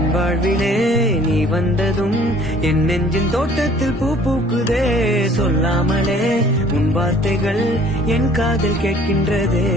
என் வாழ்விலே நீ வந்ததும் என் நெஞ்சின் தோட்டத்தில் பூ பூக்குதே. சொல்லாமலே உன் வார்த்தைகள் என் காதில் கேட்கின்றதே.